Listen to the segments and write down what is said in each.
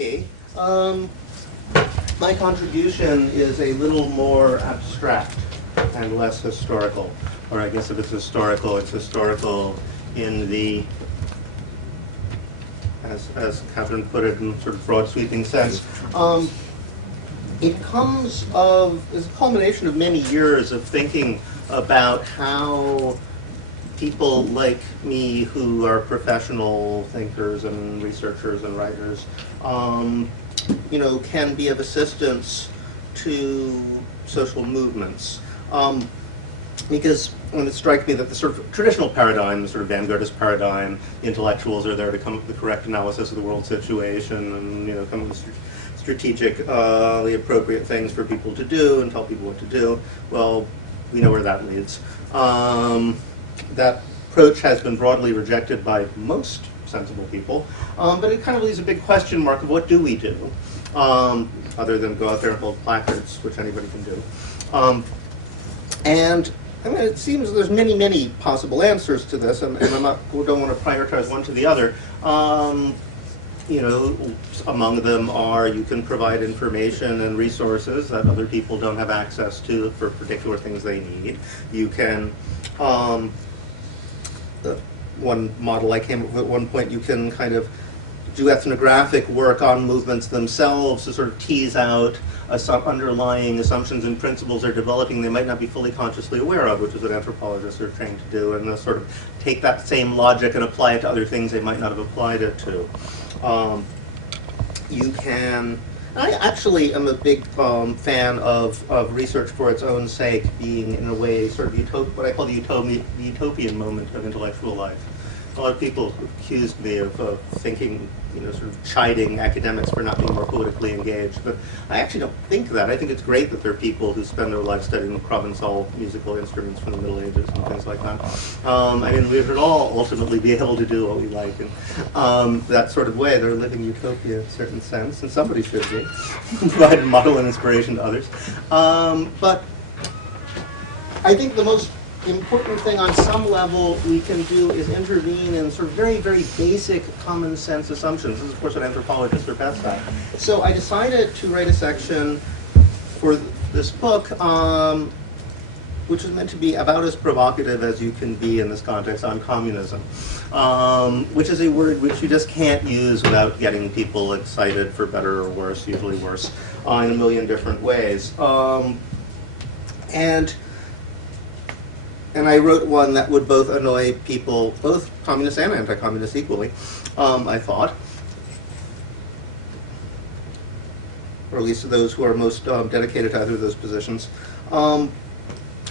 Okay. My contribution is a little more abstract and less historical. Or I guess if it's historical in the, as Catherine put it, in sort of broad sweeping sense. It comes of, it's a culmination of many years of thinking about how people like me who are professional thinkers and researchers and writers, can be of assistance to social movements. Because it strikes me that the sort of traditional paradigm, the sort of vanguardist paradigm, the intellectuals are there to come up with the correct analysis of the world situation and come up with strategically appropriate things for people to do and tell people what to do. Well, we know where that leads. That approach has been broadly rejected by most sensible people, but it kind of leaves a big question mark of what do we do, other than go out there and hold placards, which anybody can do. And it seems there's many, many possible answers to this, and don't want to prioritize one to the other. Among them are you can provide information and resources that other people don't have access to for particular things they need. You can, one model I came up with at one point, you can kind of do ethnographic work on movements themselves to sort of tease out some underlying assumptions and principles they're developing they might not be fully consciously aware of, which is what anthropologists are trained to do, and sort of take that same logic and apply it to other things they might not have applied it to. You can, I actually am a big fan of research for its own sake being, in a way, sort of what I call the utopian moment of intellectual life. A lot of people accused me of thinking, sort of chiding academics for not being more politically engaged, but I actually don't think that. I think it's great that there are people who spend their life studying Provençal musical instruments from the Middle Ages and things like that. We should all ultimately be able to do what we like in that sort of way. They're living utopia in a certain sense, and somebody should be. Provide a model and inspiration to others. But I think the most important thing on some level we can do is intervene in sort of very, very basic common sense assumptions. This is, of course, what anthropologists are best at. So I decided to write a section for this book, which is meant to be about as provocative as you can be in this context, on communism, which is a word which you just can't use without getting people excited, for better or worse, usually worse, in a million different ways. And I wrote one that would both annoy people, both communists and anti-communists equally, I thought. Or at least those who are most dedicated to either of those positions. I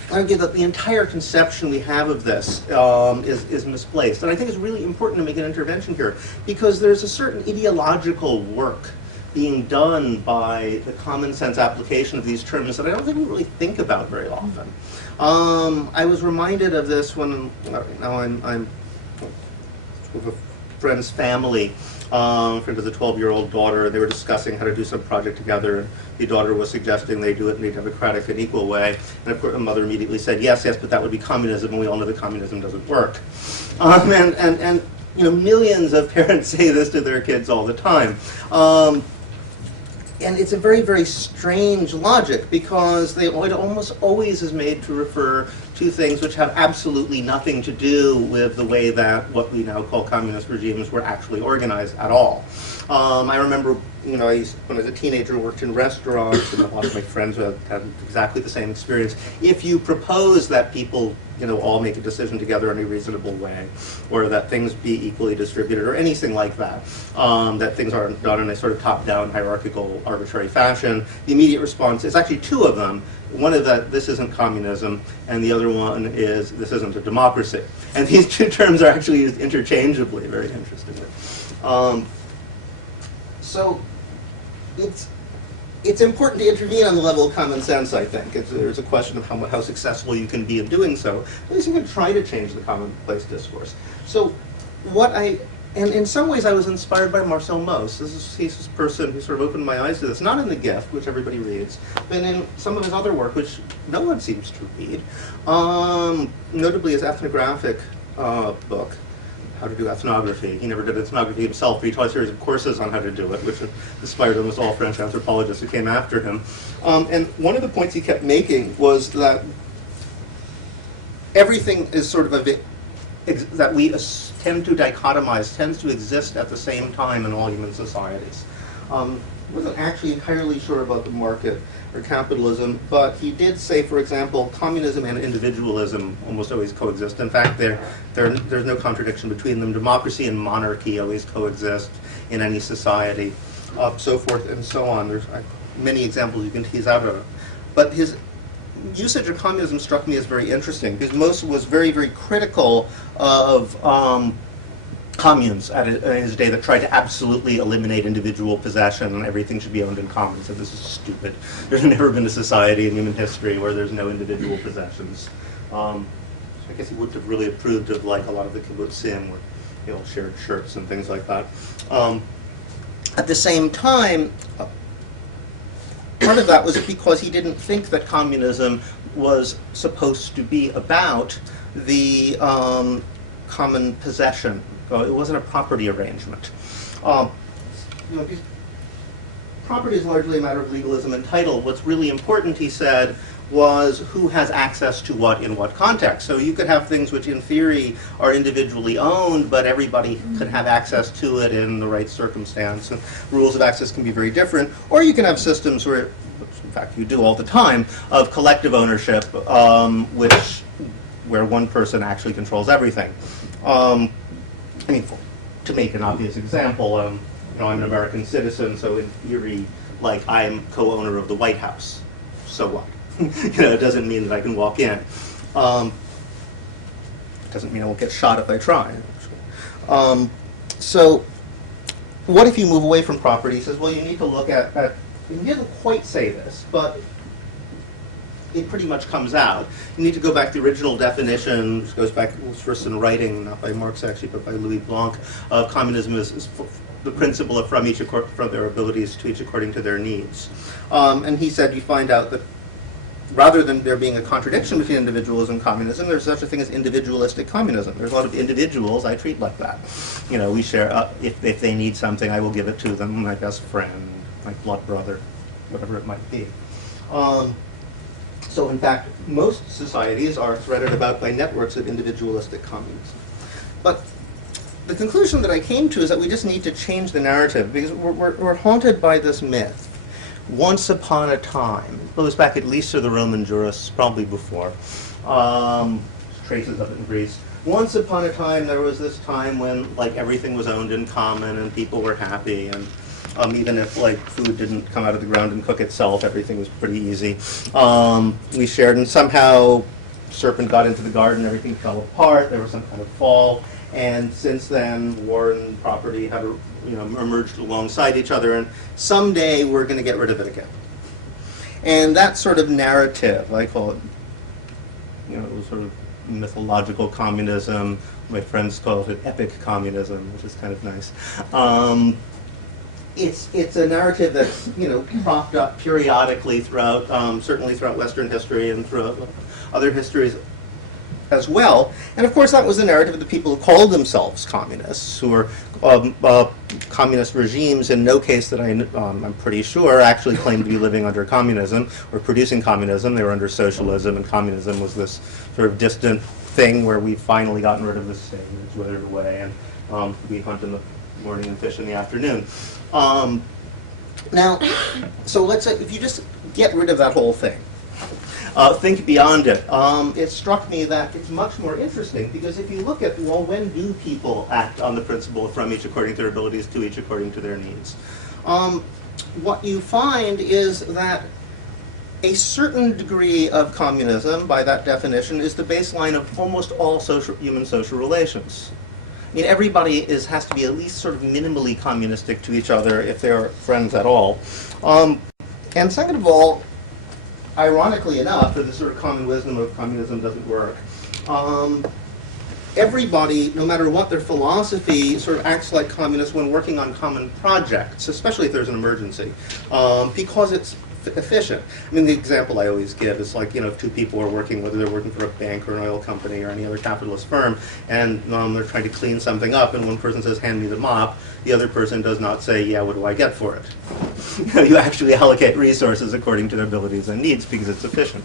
argue that the entire conception we have of this is misplaced. And I think it's really important to make an intervention here, because there's a certain ideological work being done by the common sense application of these terms that I don't think we really think about very often. I was reminded of this when now I'm with a friend's family. Friend has a 12-year-old daughter, and they were discussing how to do some project together. And the daughter was suggesting they do it in a democratic and equal way. And of course, the mother immediately said, yes, but that would be communism, and we all know that communism doesn't work. And millions of parents say this to their kids all the time. And it's a very, very strange logic, because it almost always is made to refer to things which have absolutely nothing to do with the way that what we now call communist regimes were actually organized at all. I remember, when I was a teenager, worked in restaurants, and a lot of my friends had exactly the same experience. If you propose that people, all make a decision together in a reasonable way, or that things be equally distributed, or anything like that, that things aren't done in a sort of top-down, hierarchical, arbitrary fashion, the immediate response is actually two of them. One is that this isn't communism, and the other one is this isn't a democracy. And these two terms are actually used interchangeably, very interestingly. So it's important to intervene on the level of common sense, I think. There's a question of how successful you can be in doing so. At least you can try to change the commonplace discourse. So and in some ways I was inspired by Marcel Mauss. He's this person who sort of opened my eyes to this, not in The Gift, which everybody reads, but in some of his other work, which no one seems to read, notably his ethnographic book, how to do ethnography. He never did ethnography himself, but he taught a series of courses on how to do it, which inspired almost all French anthropologists who came after him. And one of the points he kept making was that everything is sort of that we tend to dichotomize, tends to exist at the same time in all human societies. Wasn't actually entirely sure about the market or capitalism, but he did say, for example, communism and individualism almost always coexist. In fact, there's no contradiction between them. Democracy and monarchy always coexist in any society, so forth and so on. There's many examples you can tease out of it. But his usage of communism struck me as very interesting, because Mose was very, very critical of communes in his day that tried to absolutely eliminate individual possession and everything should be owned in common. He said this is stupid. There's never been a society in human history where there's no individual possessions. I guess he wouldn't have really approved of like a lot of the kibbutzim where they all shared shirts and things like that. At the same time, part of that was because he didn't think that communism was supposed to be about the common possession. It wasn't a property arrangement. Property is largely a matter of legalism and title. What's really important, he said, was who has access to what in what context. So you could have things which in theory are individually owned, but everybody could have access to it in the right circumstance. And rules of access can be very different. Or you can have systems where, which in fact you do all the time, of collective ownership, where one person actually controls everything. I mean, to make an obvious example, I'm an American citizen, so in theory, like, I'm co-owner of the White House. So what? It doesn't mean that I can walk in. It doesn't mean I won't get shot if I try. So what if you move away from property? He says, well, you need to look at he didn't quite say this, but it pretty much comes out. You need to go back to the original definition, which goes back, was first in writing, not by Marx actually, but by Louis Blanc, of communism is the principle of from their abilities to each according to their needs. And he said you find out that rather than there being a contradiction between individualism and communism, there's such a thing as individualistic communism. There's a lot of individuals I treat like that. We share, if they need something, I will give it to them, my best friend, my blood brother, whatever it might be. So in fact, most societies are threaded about by networks of individualistic communism. But the conclusion that I came to is that we just need to change the narrative, because we're haunted by this myth. Once upon a time, it goes back at least to the Roman jurists, probably before, traces of it in Greece. Once upon a time, there was this time when like everything was owned in common and people were happy, and even if like food didn't come out of the ground and cook itself, everything was pretty easy. We shared, and somehow serpent got into the garden, everything fell apart, there was some kind of fall, and since then war and property had emerged alongside each other, and someday we're going to get rid of it again. And that sort of narrative, I call it, it was sort of mythological communism. My friends call it epic communism, which is kind of nice. It's a narrative that's propped up periodically throughout, certainly throughout Western history and throughout other histories as well. And of course that was the narrative of the people who called themselves communists, who were communist regimes, in no case that I'm pretty sure actually claimed to be living under communism or producing communism. They were under socialism, and communism was this sort of distant thing where we've finally gotten rid of this thing, it's withered away, and we hunt in the morning and fish in the afternoon. Now, so let's say if you just get rid of that whole thing, think beyond it. It struck me that it's much more interesting, because if you look at, well, when do people act on the principle of from each according to their abilities to each according to their needs? What you find is that a certain degree of communism, by that definition, is the baseline of almost all human social relations. I mean, everybody has to be at least sort of minimally communistic to each other if they're friends at all. And second of all, ironically enough, for the sort of common wisdom of communism doesn't work, everybody, no matter what their philosophy, sort of acts like communists when working on common projects, especially if there's an emergency, because it's efficient. I mean, the example I always give is like, if two people are working, whether they're working for a bank or an oil company or any other capitalist firm, and they're trying to clean something up, and one person says, hand me the mop, the other person does not say, yeah, what do I get for it? You actually allocate resources according to their abilities and needs because it's efficient.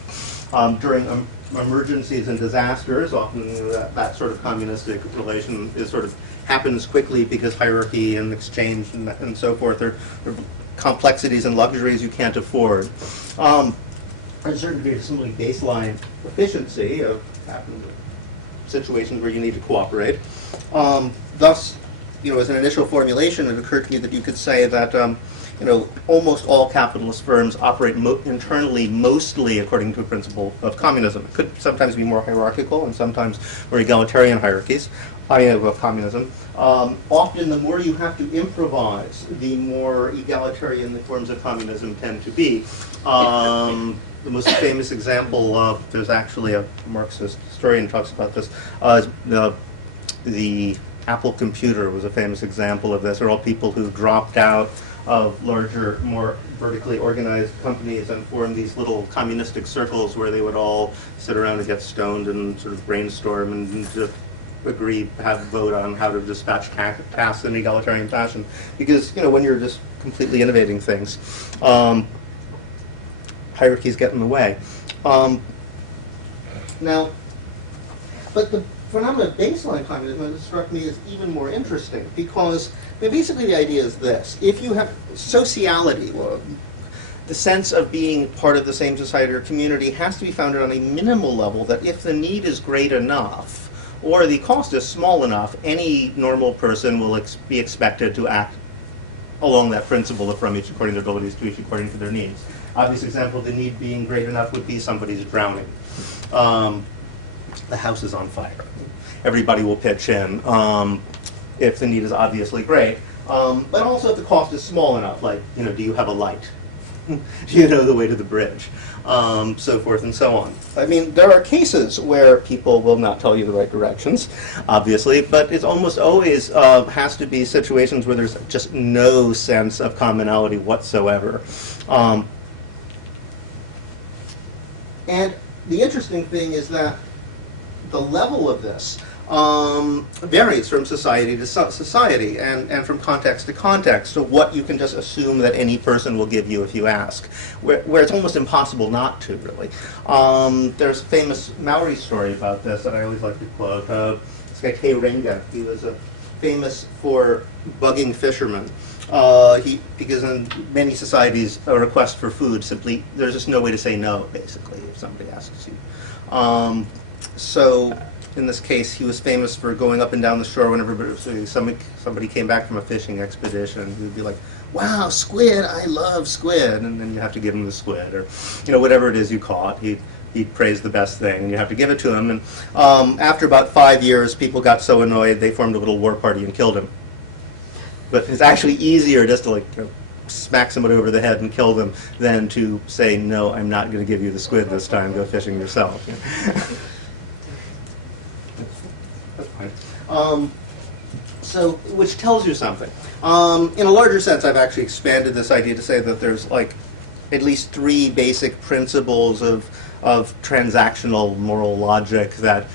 During emergencies and disasters, often that sort of communistic relation is sort of happens quickly because hierarchy and exchange and so forth are complexities and luxuries you can't afford. There's a certain degree of simply baseline efficiency of situations where you need to cooperate. Thus, as an initial formulation, it occurred to me that you could say that almost all capitalist firms operate internally mostly according to a principle of communism. It could sometimes be more hierarchical and sometimes more egalitarian hierarchies of communism. Often the more you have to improvise, the more egalitarian the forms of communism tend to be. The most famous example, there's actually a Marxist historian who talks about this, the Apple computer was a famous example of this. They're all people who dropped out of larger, more vertically organized companies and formed these little communistic circles where they would all sit around and get stoned and sort of brainstorm and agree, have a vote on how to dispatch tasks in an egalitarian fashion. Because, when you're just completely innovating things, hierarchies get in the way. Now, but the phenomenon of baseline communism struck me as even more interesting because basically the idea is this. If you have sociality, the sense of being part of the same society or community has to be founded on a minimal level that if the need is great enough or the cost is small enough, any normal person will be expected to act along that principle of from each according to their abilities to each according to their needs. Obvious example of the need being great enough would be somebody's drowning. The house is on fire. Everybody will pitch in if the need is obviously great. But also if the cost is small enough, like, do you have a light? Do you know the way to the bridge? So forth and so on. I mean, there are cases where people will not tell you the right directions, obviously, but it's almost always has to be situations where there's just no sense of commonality whatsoever. And the interesting thing is that the level of this varies from society to society and from context to context. So what you can just assume that any person will give you if you ask, where it's almost impossible not to, really. There's a famous Maori story about this that I always like to quote. This guy, Te Renga, he was famous for bugging fishermen. Because in many societies, a request for food simply, there's just no way to say no, basically, if somebody asks you. So in this case, he was famous for going up and down the shore whenever somebody came back from a fishing expedition. He would be like, wow, squid, I love squid. And then you have to give him the squid, or whatever it is you caught. He'd praise the best thing, and you have to give it to him. And after about 5 years, people got so annoyed, they formed a little war party and killed him. But it's actually easier just to smack somebody over the head and kill them than to say, no, I'm not going to give you the squid this time, go fishing yourself. That's fine. So, which tells you something. In a larger sense, I've actually expanded this idea to say that there's at least 3 basic principles of transactional moral logic that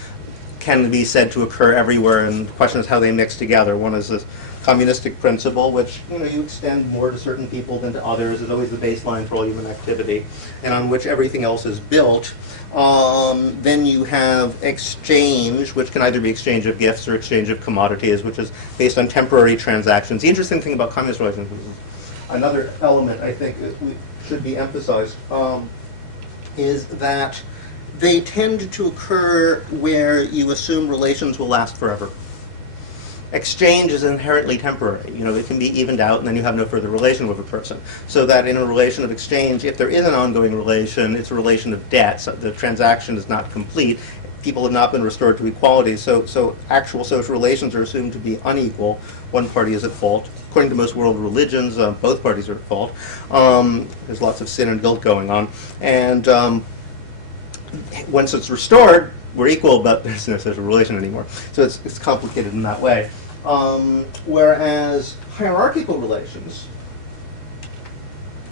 can be said to occur everywhere, and the question is how they mix together. One is this communistic principle, which you extend more to certain people than to others, is always the baseline for all human activity, and on which everything else is built. Then you have exchange, which can either be exchange of gifts or exchange of commodities, which is based on temporary transactions. The interesting thing about communist relations, another element I think should be emphasized, is that they tend to occur where you assume relations will last forever. Exchange is inherently temporary. It can be evened out, and then you have no further relation with a person. So that in a relation of exchange, if there is an ongoing relation, it's a relation of debt. So the transaction is not complete. People have not been restored to equality. So actual social relations are assumed to be unequal. One party is at fault. According to most world religions, both parties are at fault. There's lots of sin and guilt going on. And once it's restored, we're equal, but there's no social relation anymore. So it's complicated in that way. Whereas hierarchical relations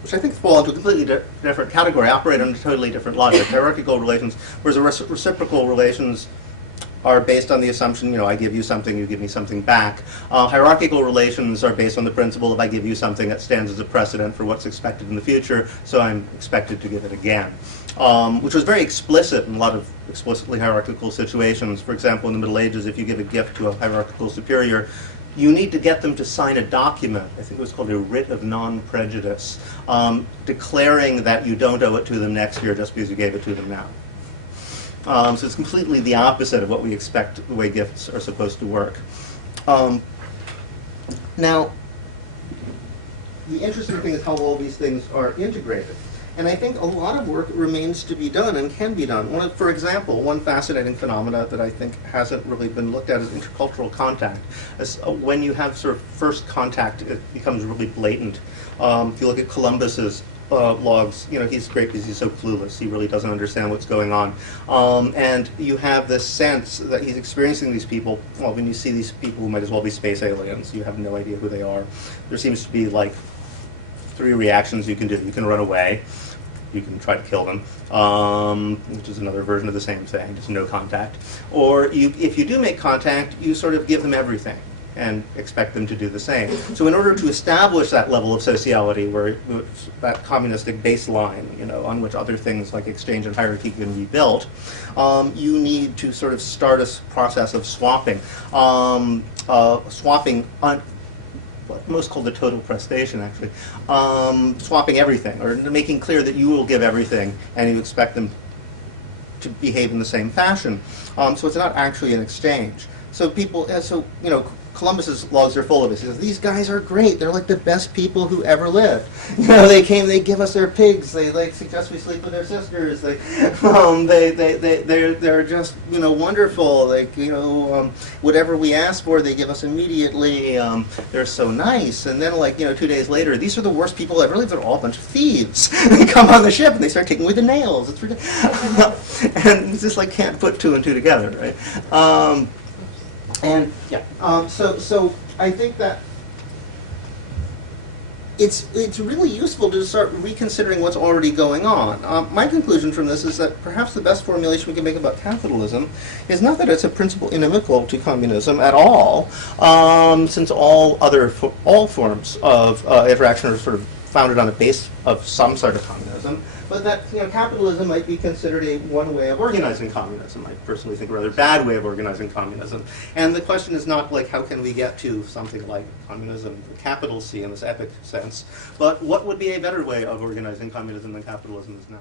which I think fall into a completely different category, operate on a totally different logic. Hierarchical relations, whereas reciprocal relations are based on the assumption, I give you something, you give me something back. Hierarchical relations are based on the principle if I give you something, that stands as a precedent for what's expected in the future, so I'm expected to give it again. Which was very explicit in a lot of explicitly hierarchical situations. For example, in the Middle Ages, if you give a gift to a hierarchical superior, you need to get them to sign a document, I think it was called a writ of non-prejudice, declaring that you don't owe it to them next year just because you gave it to them now. So it's completely the opposite of what we expect the way gifts are supposed to work. Now, the interesting thing is how all these things are integrated. And I think a lot of work remains to be done and can be done. For example, one fascinating phenomena that I think hasn't really been looked at is intercultural contact. When you have sort of first contact, it becomes really blatant. If you look at Columbus's logs, he's great because he's so clueless. He really doesn't understand what's going on. And you have this sense that he's experiencing these people. Well, when you see these people who might as well be space aliens, you have no idea who they are. There seems to be like 3 reactions you can do. You can run away. You can try to kill them, which is another version of the same thing, just no contact. Or if you do make contact, you sort of give them everything and expect them to do the same. So in order to establish that level of sociality, where that communistic baseline, on which other things like exchange and hierarchy can be built, you need to sort of start a process of swapping. Swapping what most called the total prestation, actually. Swapping everything, or making clear that you will give everything and you expect them to behave in the same fashion. So it's not actually an exchange. So Columbus's logs are full of this. He says, these guys are great. They're like the best people who ever lived. They came, they give us their pigs. They suggest we sleep with their sisters. They're just wonderful. Whatever we ask for, they give us immediately. They're so nice. And then 2 days later, these are the worst people ever lived. They're all a bunch of thieves. They come on the ship and they start taking away the nails. It's ridiculous. And it's just can't put 2 and 2 together, right? So I think that it's really useful to start reconsidering what's already going on. My conclusion from this is that perhaps the best formulation we can make about capitalism is not that it's a principle inimical to communism at all, since all forms of interaction are sort of founded on a base of some sort of communism, but that capitalism might be considered one way of organizing communism. I personally think a rather bad way of organizing communism. And the question is not how can we get to something like communism, capital C in this epic sense, but what would be a better way of organizing communism than capitalism is now?